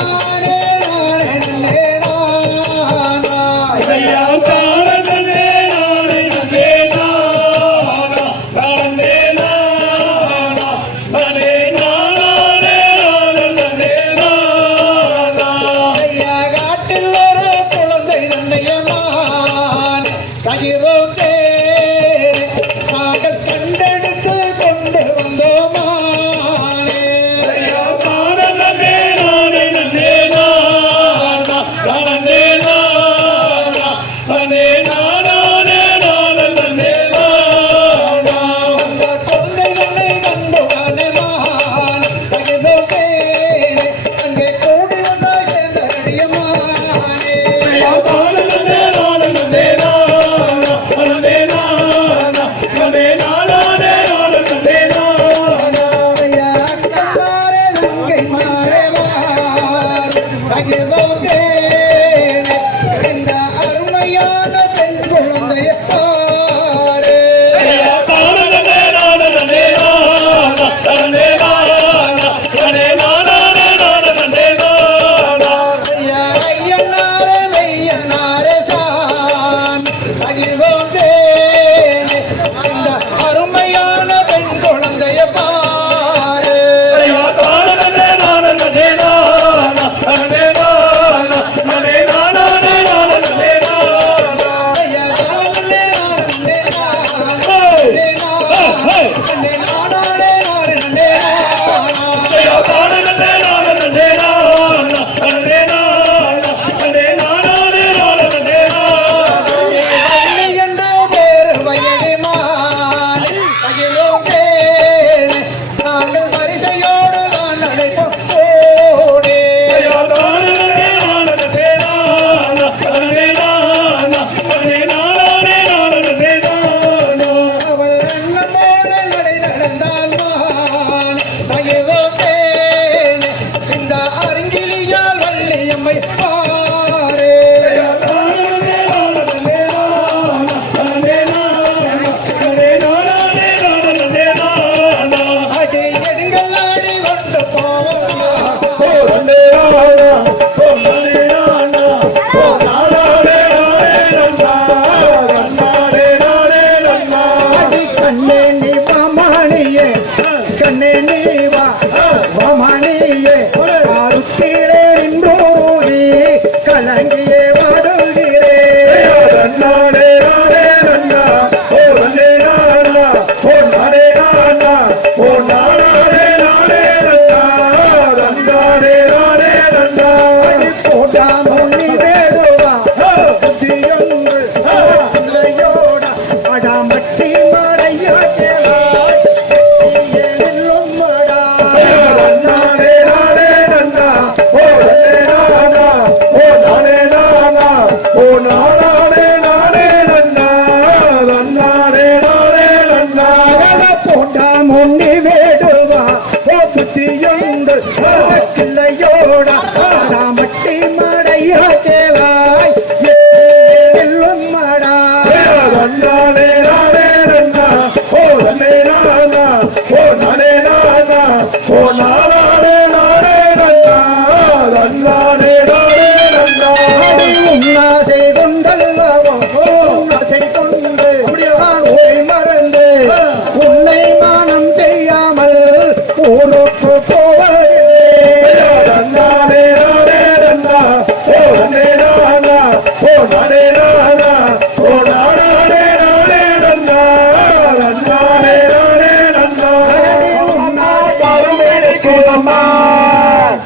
Thank you. ನೇನಾ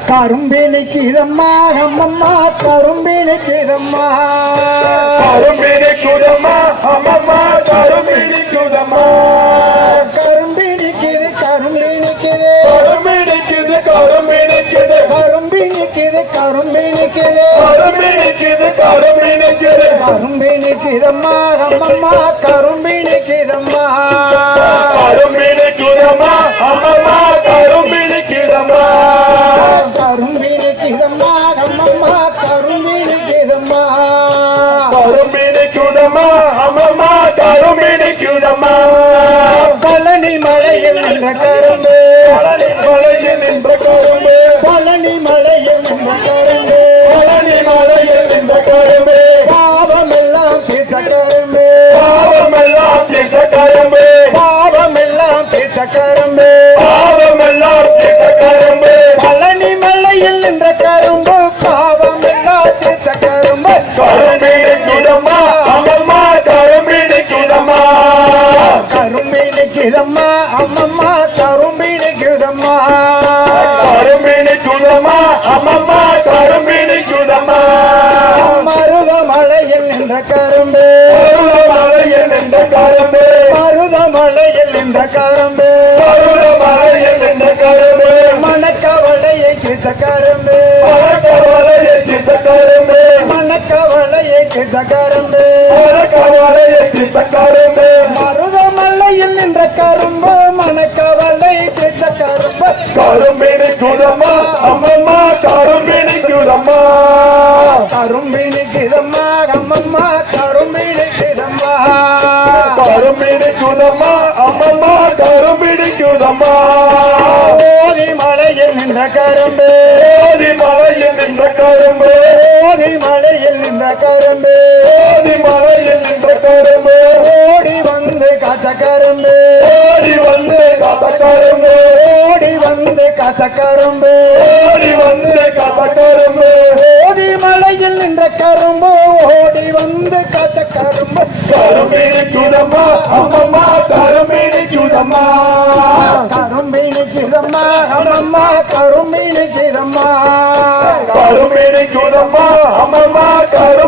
கரும்பினிக்கிறம்மா அம்மம்மா கரும்பினிக்கிறம்மா கரும்பினிக்கிது கரும்பினிக்கிது கரும்பினிக்கிறம்மா அம்மம்மா கரும்பினிக்கிறம்மா கரும்பினிக்கிறம்மா அம்மம்மா கரும்பினிக்கிறம்மா பழனி மலையில் நின்ற கரும்பு. பழனி மலையில் நின்ற மலையில் நின்ற கரும்பு மணக்கவளையை கிட்ட கரும்பு மணக்கவளையை கிட்ட கரும்பு மருத மலையில் நின்ற கரும்பு மணக்கவளை கிட்ட கரும்பு கரும்பினி குதம்மா அம்மம்மா கரும்பினி குதம்மா கரும்பினிக்குதம்மா அம்மம்மா கரும்பினிக்குதம்மா கரும்பினி குதம்மா அம்மம்மா கரும்பினி குதம்மா ஓதி மலையில் நின்ற கரும்பு. ஓதி மலையில் நின்ற கரும்பு. ஓதி மலையில் நின்ற கரும்பு. ஓதி மலையில் நின்ற கரும்பு. ஓடி வந்து காத்த கரும்பு ஓடி வந்து கத கரும்பு ஓடி வந்து காத்த கரும்பு ஓடி வந்து கத கரும்பு ஓதி மலையில் நின்ற கரும்பு. ஓடி வந்து காத்த கரும்பு கரும்பினி குதம்மா அம்மம்மா கரும்பினி குதம்மா கரும்பினிக்குதம்மா அம்மம்மா கரும்பினிக்குதம்மா கரும்பினி குதம்மா அம்மம்மா கரும்பினி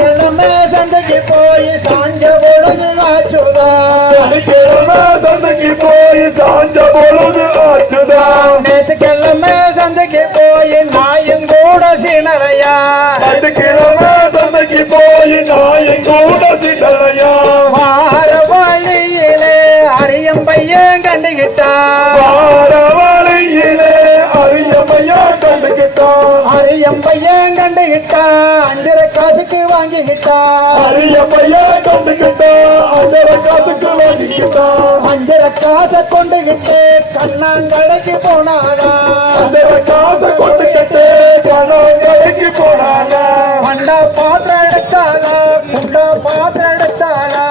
சனிக்கிழமை சந்தைக்கு போய் சாஞ்ச பொழுது ஆச்சுதா. சனிக்கிழமை சந்தைக்கு போய் சாஞ்ச பொழுது ஆச்சுதான் நேற்றுக்கிழமை சந்தைக்கு போய் நாயும் கூட சீனரையா சனிக்கிழமை வாங்கிக்கிட்டா அரியமையா கண்டுகிட்டான் அந்த காசுக்கு வாங்கிக்கிட்டான் அஞ்சரை காசை கொண்டுகிட்டு கண்ணாங்கடைக்கு காசை கொண்டுகிட்டு போனாங்க அண்டா பாத்திரம் எடுத்தாளா குண்டா பாத்திரம் எடுத்தாளா